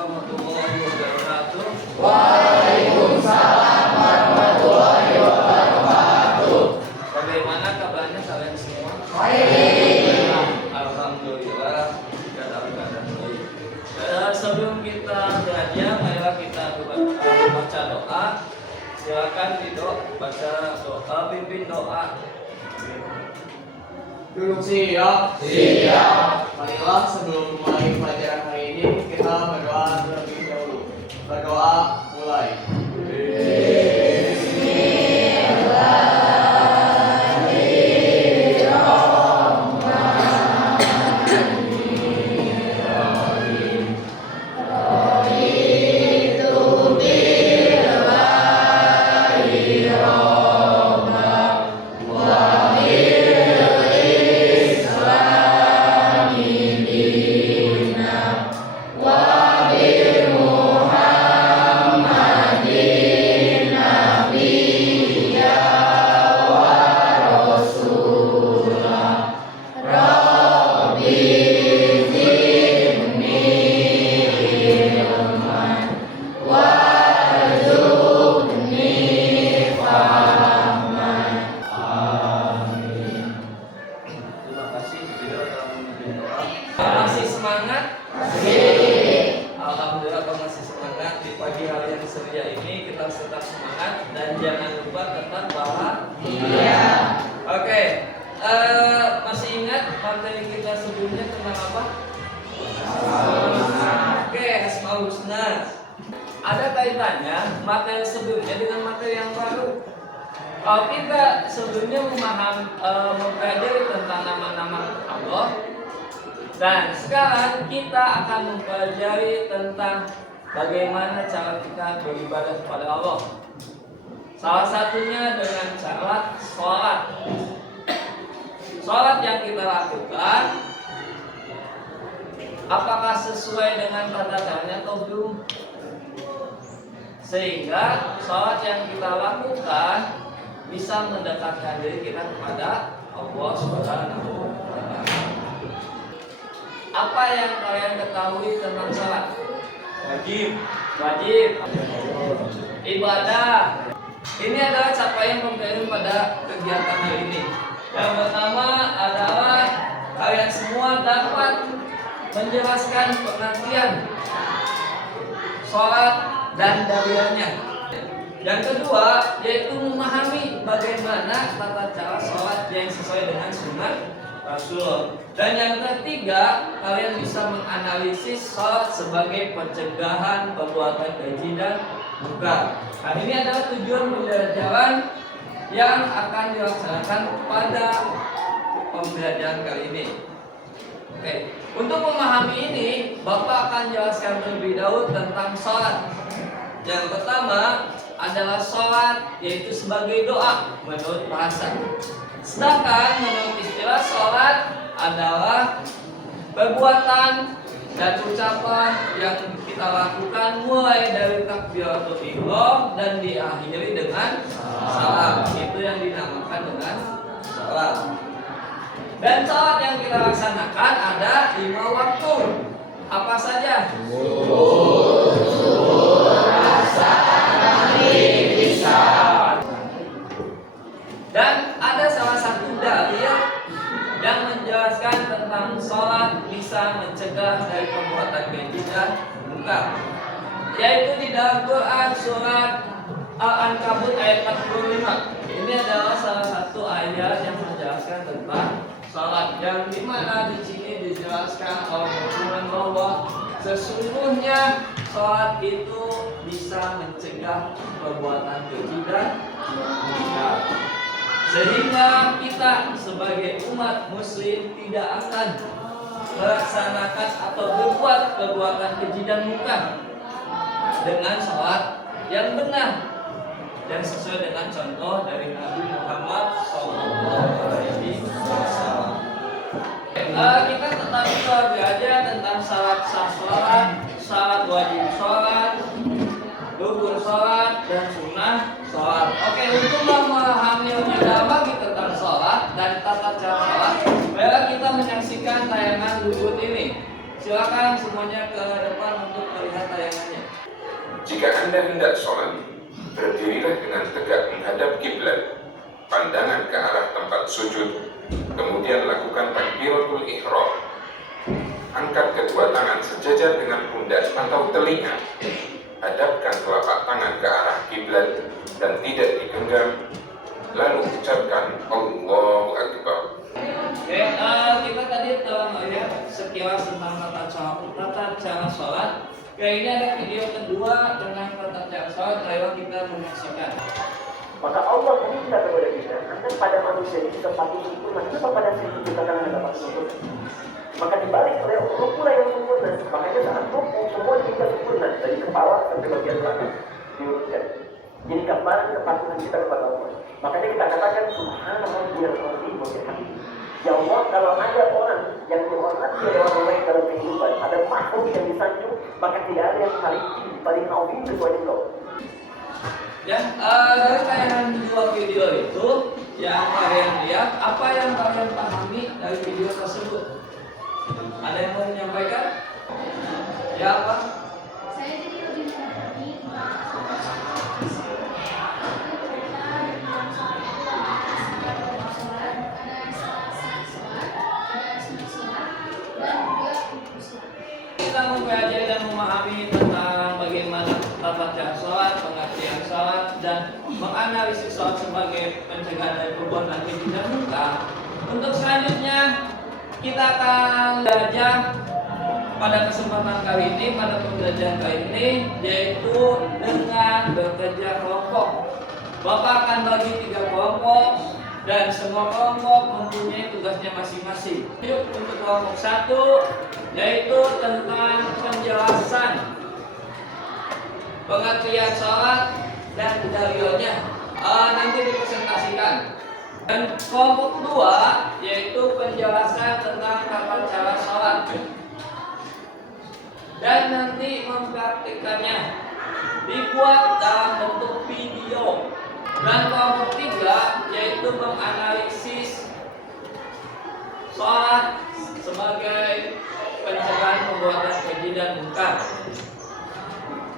warahmatullahi wabarakatuh. Waalaikumsalam warahmatullahi wabarakatuh. Bagaimana kabarnya kalian semua? Baik. Alhamdulillah dalam keadaan baik. Sebelum kita belajar, marilah kita baca doa. Silakan baca doa, pimpin doa. Duduk siap. Siap. Marilah sebelum mulai pelajaran hari ini kita berdoa terlebih dahulu. Berdoa mulai. Masih semangat? Alhamdulillah kalau masih semangat. Di pagi hari yang ceria ini kita harus tetap semangat dan jangan lupa tetap bahagia. Oke, masih ingat materi kita sebelumnya tentang apa? Oke, Asmaul Husna. Ada kaitannya materi sebelumnya dengan materi yang baru. Kalau kita sebelumnya mempelajari tentang nama-nama Allah, dan sekarang kita akan mempelajari tentang bagaimana cara kita beribadah kepada Allah. Salah satunya dengan cara sholat. Sholat yang kita lakukan, apakah sesuai dengan tata caranya atau belum? Sehingga sholat yang kita lakukan bisa mendekatkan diri kita kepada Allah Subhanahu wa Ta'ala. Apa yang kalian ketahui tentang sholat? Wajib. Ibadah. Ini adalah capaian pembelajaran pada kegiatan hari ini. Yang pertama adalah kalian semua dapat menjelaskan pengertian sholat dan dalilnya. Yang kedua yaitu memahami bagaimana tata cara sholat yang sesuai dengan sunnah Rasul. Dan yang ketiga, kalian bisa menganalisis sholat sebagai pencegahan perbuatan keji dan munkar. Nah, ini adalah tujuan pembelajaran yang akan dilaksanakan pada pembelajaran kali ini. Oke, untuk memahami ini, Bapak akan jelaskan terlebih dahulu tentang sholat. Yang pertama adalah sholat, yaitu sebagai doa menurut bahasa. Sedangkan menurut istilah sholat adalah perbuatan dan ucapan yang kita lakukan mulai dari takbiratul ihram dan diakhiri dengan salam. Itu yang dinamakan dengan sholat. Dan sholat yang kita laksanakan ada 5 waktu. Apa saja? Dan ada salah satu dalil yang menjelaskan tentang sholat bisa mencegah dari perbuatan keji dan munkar, yaitu di dalam Quran surat Al-Ankabut ayat 45. Ini adalah salah satu ayat yang menjelaskan tentang sholat, yang dimana di sini dijelaskan oleh Tuhan bahwa sesungguhnya sholat itu bisa mencegah perbuatan keji dan munkar. Sehingga kita sebagai umat muslim tidak akan melaksanakan atau berbuat perbuatan keji dan munkar dengan sholat yang benar dan sesuai dengan contoh dari Nabi Muhammad SAW. Kita tetap belajar tentang syarat sah sholat, syarat wajib sholat, rukun sholat, dan sunnah sholat. Oke, untuk memahami lebih dalam lagi tentang sholat dan tata cara sholat, marilah kita menyaksikan tayangan berikut ini. Silakan semuanya ke depan untuk melihat tayangannya. Jika Anda hendak sholat, berdirilah dengan tegak menghadap kiblat, pandangan ke arah tempat sujud, kemudian lakukan takbiratul ihram. Angkat kedua tangan sejajar dengan pundak atau telinga. Hadapkan telapak tangan ke arah kiblat dan tidak digenggam. Lalu ucapkan Allahu Akbar. Oke, kita tadi telah melihat sekilas tentang tata cara sholat. Kayaknya ada video kedua dengan tata cara sholat. Ayo kita menyaksikan. Maka Allah meminta kepada kita, Anda pada manusia ini sepatu sempurna. Kenapa pada saya diciptakan Anda dapat sempurna? Maka dibalik oleh Allah pula yang sempurna. Makanya saat rukuk semua diminta sempurna dari kepala sampai bagian belakang diurutkan. Jadi gambaran kepatuhan kita kepada Allah. Makanya kita katakan Subhanallah biar azim wa bihamdihi. Ya Allah, kalau ada orang yang dihormati oleh orang lain dalam kehidupan, ada makhluk yang disanjung, maka tidak ada yang paling azim kecuali Engkau. Ya, dari tayangan dua video itu yang kalian lihat, apa yang kalian pahami dari video tersebut? Ada yang mau menyampaikan? Ya, apa? Saya jadi lebih memahami Kita mempelajari dan memahami tentang bagaimana tata cara sholat, pengertian sholat, dan menganalisis sholat sebagai pencegahan dari perbuatan keji dan munkar. Untuk selanjutnya kita akan belajar pada kesempatan kali ini, pada pembelajaran kali ini, yaitu dengan bekerja kelompok. Bapak akan bagi 3 kelompok dan semua kelompok mempunyai tugasnya masing-masing. Yuk, untuk kelompok 1 yaitu tentang penjelasan pengertian sholat dan dalilnya, nanti dipresentasikan. Dan kelompok 2 yaitu penjelasan tentang tata cara sholat dan nanti mempraktikkannya, dibuat dalam bentuk video. Dan kelompok 3 yaitu menganalisis sholat sebagai pencegahan perbuatan keji dan munkar.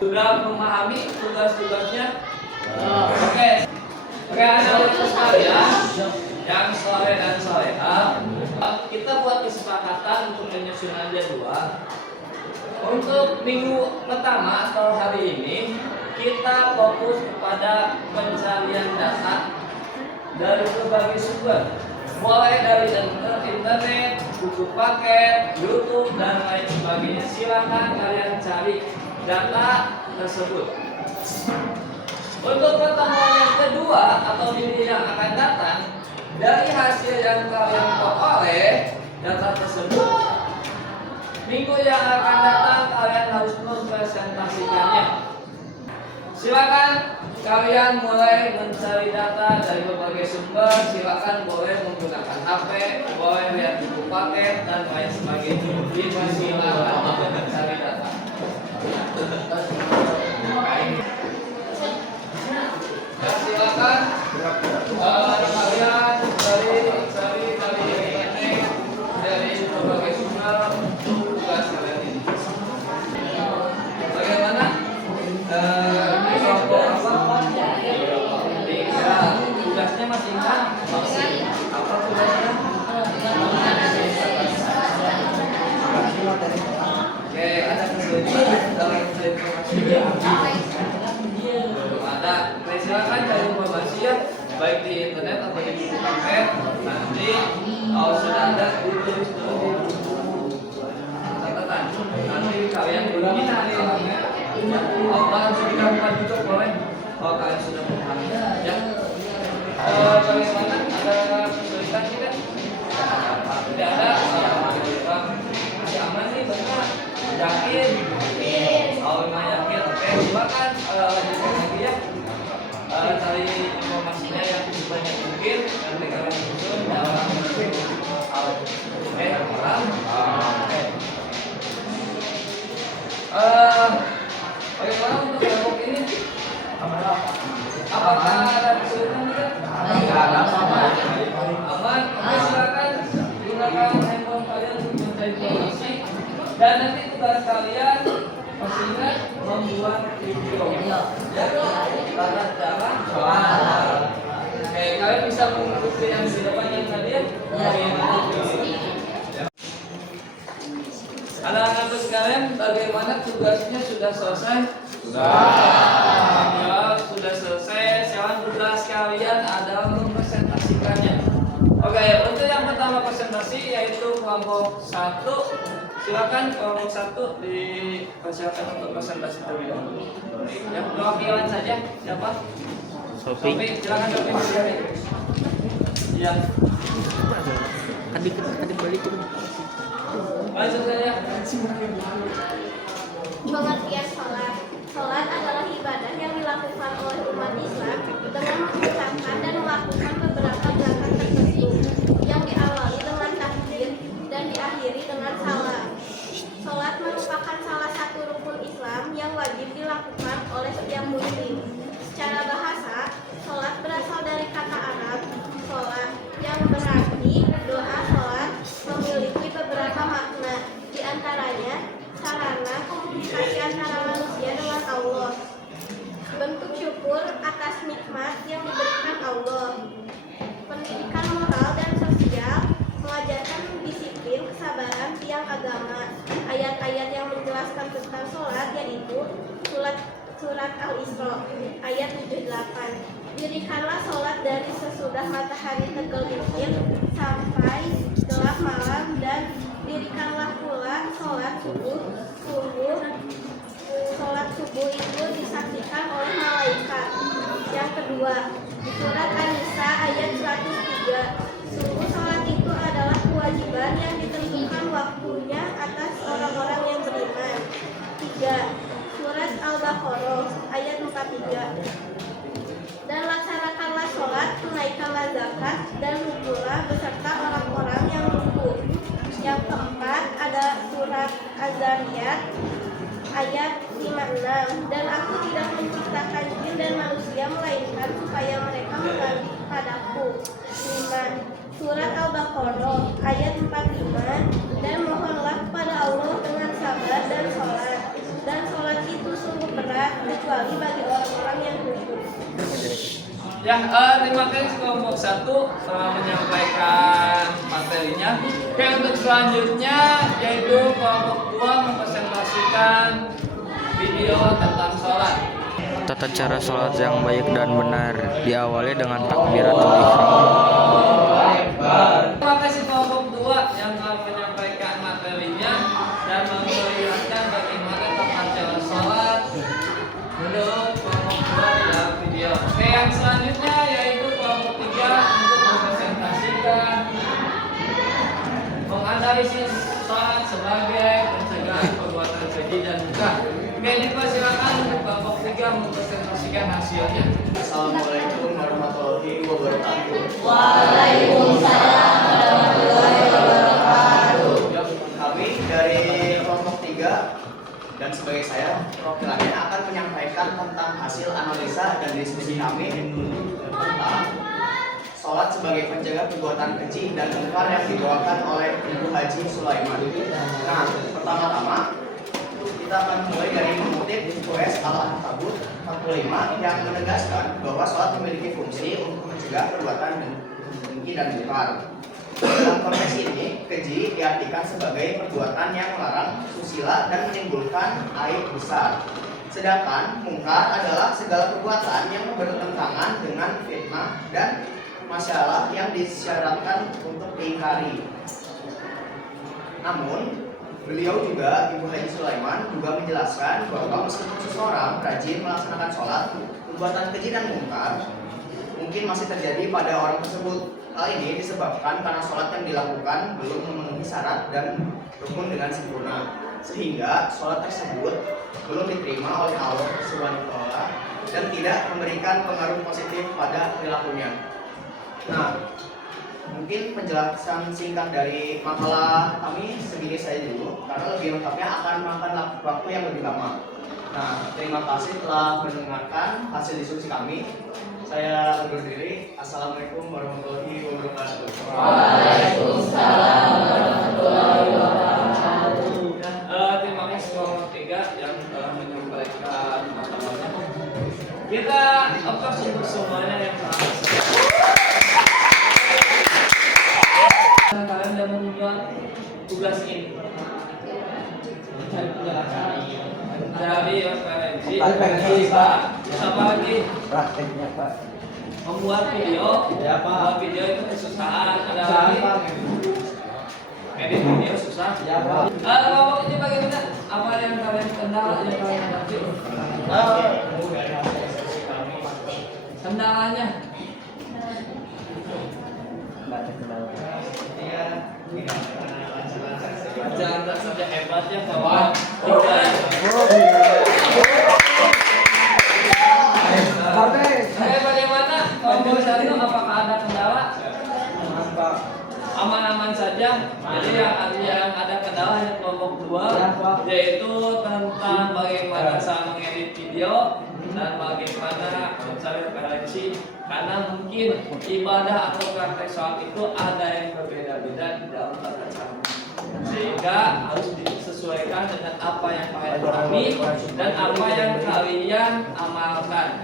Sudah memahami tugas-tugasnya? Oke, anak-anak sekalian yang soleh dan soleha, kita buat kesepakatan untuk penyusunan jadwal. Untuk minggu pertama atau hari ini kita fokus kepada pencarian data dari berbagai sumber, mulai dari internet, buku paket, YouTube, dan lain sebagainya. Silakan kalian cari data tersebut. Untuk pertemuan yang kedua atau minggu yang akan datang, dari hasil yang kalian peroleh data tersebut, minggu yang akan datang kalian harus mempresentasikannya. Silakan kalian mulai mencari data dari berbagai sumber. Silakan boleh menggunakan HP, boleh lihat buku paket dan lain sebagainya. Silakan untuk mencari data. Dan silakan kalian cari dari berbagai sumber untuk tugas kalian ini. Bagaimana? Tugasnya masih ingat? Apa tugasnya? Oke, ada kesulitan dalam informasi. Ada, silakan cari informasi ya, baik di internet atau di buku paket. Nanti kalau sudah ada ditulis dulu di buku catatan. Nanti kalian begini Allah dikatakan juga boleh kalau kalian sudah memahami ya. Bagaimana, ada kesulitan tidak? Tidak ada. Masih aman nih, benar? Yakin? Kalau memang yakin, oke, silakan lanjutkan lagi ya. Cari informasinya yang sebanyak mungkin, nanti kalian susun dalam bagaimana untuk kelompok ini? Apakah ada kesulitan tidak? Aman. Oke, silakan gunakan handphone kalian untuk mencari informasi. Dan nanti tugas kalian pastinya membuat video. Ya, tata cara sholat. Oke, kalian bisa mengikuti yang di depan yang tadi ya. Bagaimana tugasnya? Anak-anak sekalian, bagaimana tugasnya sudah selesai? Ya, sudah selesai. Sekarang tugas kalian adalah mempresentasikannya. Oke, untuk yang pertama presentasi yaitu kelompok 1. Silakan kelompok 1 dipersilakan untuk presentasi terlebih dahulu. Yang perwakilan saja siapa? Sofi. Silakan Sofi. Iya. Adik balik tuh. Langsung saja. Pengertian sholat. Sholat adalah ibadah yang dilakukan oleh umat Islam dengan mengucapkan dan melakukan beberapa gerakan tertentu yang diawali dengan takbir dan diakhiri dengan salam. Sholat merupakan salah satu rukun Islam yang wajib dilakukan oleh setiap muslim. Secara bahasa, sholat berasal dari kata Arab sholat yang berarti doa. Sholat memiliki beberapa makna, di antaranya sarana komunikasi antara manusia dengan Allah, bentuk syukur atas nikmat yang diberikan Allah, pendidikan moral dan sosial, mengajarkan disiplin, kesabaran, tiang agama. Ayat-ayat yang menjelaskan tentang sholat yaitu surat Al-Isra ayat 78. Dirikanlah sholat dari sesudah matahari tergelincir sampai gelap malam, dan dirikanlah pula sholat subuh. Sholat subuh itu disaksikan oleh malaikat. Yang kedua, surat An-Nisa ayat 103. Sungguh sholat itu adalah kewajiban yang ditentukan waktunya atas orang-orang yang beriman. 3. Surat Al-Baqarah ayat 43. Dan laksanakanlah sholat, tunaikanlah zakat, dan rukulah beserta orang-orang yang rukuk. Yang keempat ada surat Az-Zariyat ayat 56. Dan aku tidak menciptakan jin dan manusia melainkan supaya mereka mengabdi padaku. 5. Surat Al-Baqarah ayat 45. Dan mohonlah kepada Allah dengan sabar dan sholat. Dan sholat itu sungguh berat kecuali bagi orang-orang yang khusyuk. Ya, terima kasih kelompok 1 menyampaikan materinya. Oke, untuk selanjutnya yaitu kelompok 2 mempresentasikan video tentang sholat. Tata cara sholat yang baik dan benar diawali dengan takbiratul ihram. Terima kasih kelompok 2 yang menyampaikan materinya dan memperlihatkan bagaimana tata cara sholat menurut kelompok 2 di dalam video. Oke, yang selanjutnya yaitu kelompok 3 untuk mempresentasikan menganalisis sholat sebagai pencegahan perbuatan keji dan munkar. Oke, dipersilakan untuk kelompok 3 mempresentasikan hasilnya. Assalamualaikum warahmatullahi wabarakatuh. Waalaikumsalam warahmatullahi wabarakatuh. Kami dari kelompok 3 dan sebagai saya perwakilannya akan menyampaikan tentang hasil analisa dan diskusi kami tentang sholat sebagai penjaga perbuatan keji dan munkar yang dibawakan oleh Ibu Haji Sulaiman. Nah, pertama-tama kita akan mulai dari mengutip QS Al-Ankabut 45 yang menegaskan bahwa sholat memiliki fungsi untuk mencegah perbuatan dengki dan munkar. Dalam konteks ini, keji diartikan sebagai perbuatan yang melarang susila dan menimbulkan aib besar. Sedangkan munkar adalah segala perbuatan yang bertentangan dengan fitnah dan masalah yang disyaratkan untuk diingkari. Namun, beliau juga, Ibu Haji Sulaiman, juga menjelaskan bahwa meskipun seseorang rajin melaksanakan sholat, perbuatan keji dan munkar mungkin masih terjadi pada orang tersebut. Hal ini disebabkan karena sholat yang dilakukan belum memenuhi syarat dan rukun dengan sempurna, sehingga sholat tersebut belum diterima oleh Allah SWT dan tidak memberikan pengaruh positif pada perilakunya. Nah, mungkin penjelasan singkat dari makalah kami segini saja dulu, karena lebih lengkapnya akan makan waktu yang lebih lama. Nah, terima kasih telah mendengarkan hasil diskusi kami. Saya undur diri. Assalamualaikum warahmatullahi wabarakatuh. Waalaikumsalam warahmatullahi wabarakatuh. kelompok 3 yang telah menyampaikan matematika. Kita aplaus untuk semuanya yang telah kalian sudah membuat tugas ini. Dari referensi bisa apa lagi? Prakteknya Pak. Membuat video. Ya, Pak. Membuat video itu kesusahan. Ada lagi? Edit video susah. Ya, Pak. Kalau ini bagaimana? Apa yang kalian kendala yang kalian hadapi? Kendalanya? Jangan saja hebatnya kawan. Bagaimana? Kelompok 1 apakah ada kendala? Aman-aman saja. Jadi yang ada kendala hanya kelompok 2, yaitu tentang bagaimana cara mengedit video dan bagaimana mencari referensi. Karena mungkin ibadah atau praktek sholat itu ada yang berbeda-beda di dalam tata cara, sehingga harus disesuaikan dengan apa yang kalian pahami dan apa yang kalian amalkan.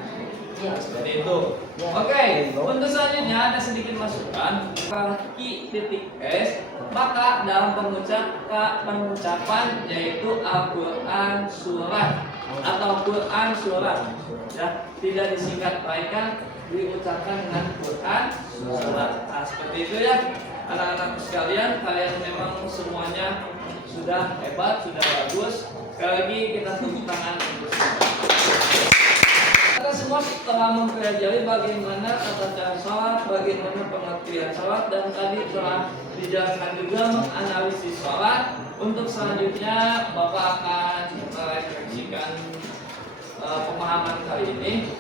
Seperti itu. Oke, untuk selanjutnya ada sedikit masukan. Ki.S maka dalam pengucapan yaitu Al-Quran surat atau Quran surat, ya, tidak disingkat baikkan, diucapkan dengan Quran surat. Nah, seperti itu ya, anak-anak sekalian, kalian memang semuanya sudah hebat, sudah bagus. Sekali lagi kita tepuk tangan untuk kita semua telah mempelajari bagaimana tata cara sholat, bagaimana pengertian sholat, dan tadi telah dijelaskan juga menganalisis sholat. Untuk selanjutnya Bapak akan merefleksikan pemahaman kali ini.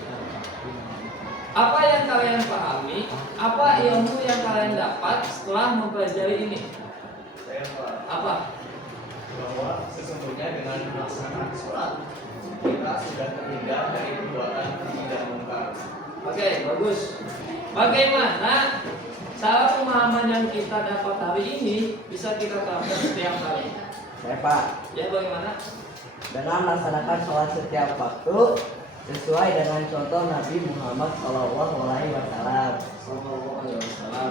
Apa yang kalian pahami? Apa ilmu yang kalian dapat setelah mempelajari ini? Apa? Bahwa sesungguhnya dengan melaksanakan sholat kita sudah terhindar dari perbuatan keji dan mungkar. Oke, bagus. Bagaimana cara pemahaman yang kita dapat hari ini bisa kita terapkan setiap hari? Ya Pak. Ya, bagaimana? Dengan melaksanakan sholat setiap waktu sesuai dengan contoh Nabi Muhammad SAW.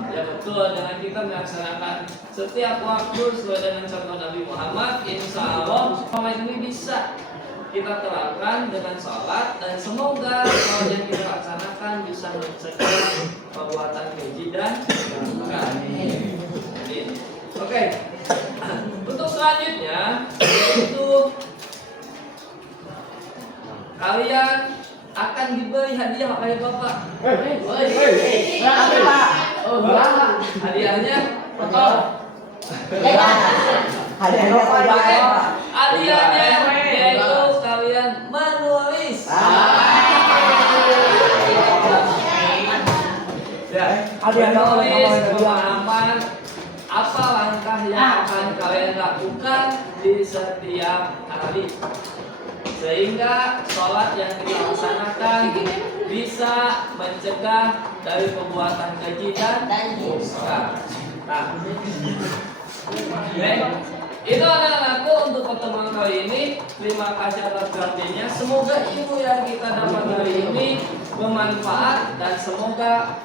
Ya betul, dengan kita melaksanakan setiap waktu sesuai dengan contoh Nabi Muhammad, insya Allah sholat ini bisa kita terapkan dengan sholat, dan semoga sholat yang kita laksanakan bisa mencegah perbuatan keji dan mungkar. Oke, untuk selanjutnya yaitu kalian akan diberi hadiah oleh Bapak. Oh, hadiahnya betul. Hadiahnya yaitu kalian menulis. Menulis pemahaman apa langkah yang akan kalian lakukan di setiap hari, sehingga sholat yang kita laksanakan bisa mencegah dari perbuatan keji dan mungkar. Nah, itu anak-anakku untuk pertemuan kali ini. Terima kasih atas perhatiannya. Semoga ilmu yang kita dapat hari ini bermanfaat, dan semoga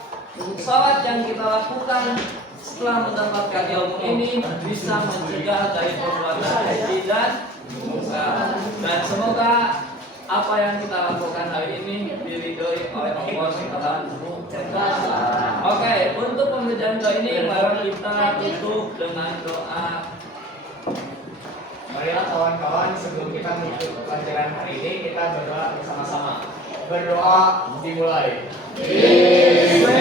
sholat yang kita lakukan setelah mendapatkan ilmu ini bisa mencegah dari perbuatan keji dan mungkar. Dan semoga apa yang kita lakukan hari ini diridhoi oleh Allah Subhanahu wa Ta'ala. Oke, untuk pembelajaran kali ini mari kita tutup dengan doa. Marilah kawan-kawan, sebelum kita menutup pelajaran hari ini, kita berdoa bersama-sama. Berdoa dimulai. Bismillah.